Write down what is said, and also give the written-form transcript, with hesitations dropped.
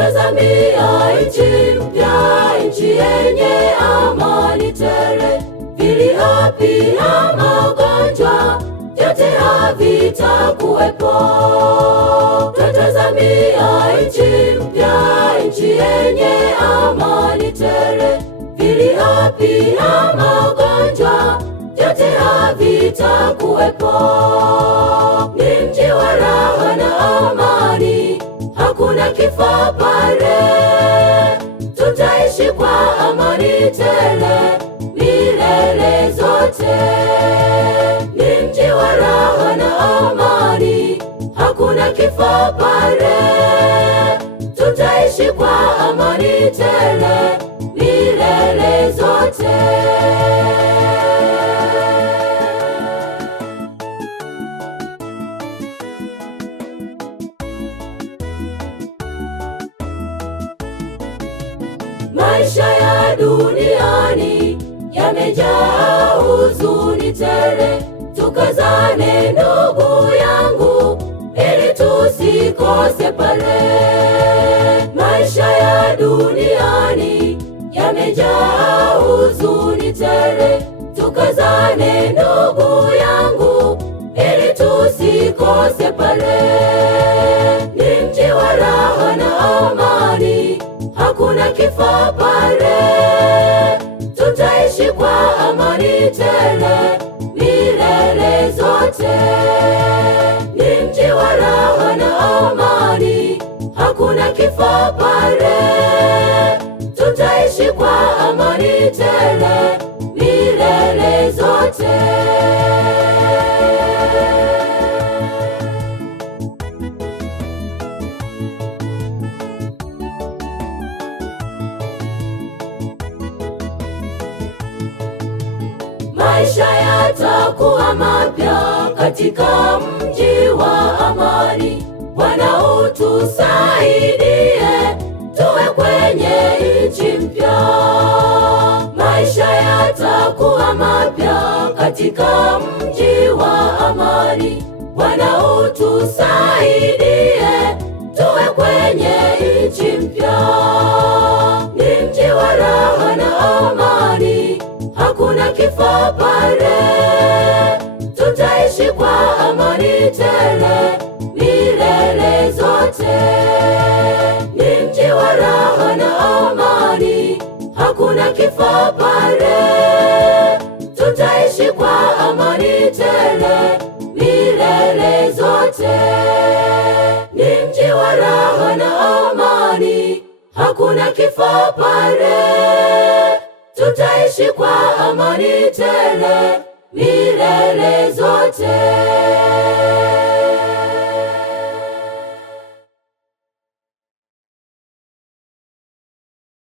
Twatazamia nchi mpya, nchi yenye amani tele. Vilio pia magonjwa yote havitakuwepo. Twatazamia nchi mpya, nchi yenye amani tele. Vilio pia magonjwa yote havitakuwepo. Ni mji wa raha na amani, hakuna kifo pale. Tutaishi kwa amani tele milele zote. Ni mji wa raha na amani, hakuna kifo pale. Tutaishi kwa amani tele milele zote. Maisha ya duniani yamejaa huzuni tele. Tukazane ndugu yangu, ili tusikose pale. Maisha ya duniani yamejaa huzuni tele. Tukazane ndugu yangu, ili tusikose pale. Ni mji wa raha na amani, hakuna kifo pale. Tutaishi kwa amani tele milele zote. Ni mji wa raha na amani, hakuna kifo pale. Tutaishi kwa amani tele milele zote. Maisha yatakuwa mapya katika mji wa amani. Bwana utusaidie tuwe kwenye nchi mpya. Maisha yatakuwa mapya katika mji wa amani. Bwana utusaidie tuwe kwenye nchi mpya. Ni mji wa raha na amani, hakuna kifo pale. Tutaishi kwa amani tele milele zote. Ni mji wa raha na amani, hakuna kifo pale. Tutaishi kwa amani tele milele zote. Ni mji wa raha na amani, hakuna kifo pale. Tutaishi kwa amani tele milele zote.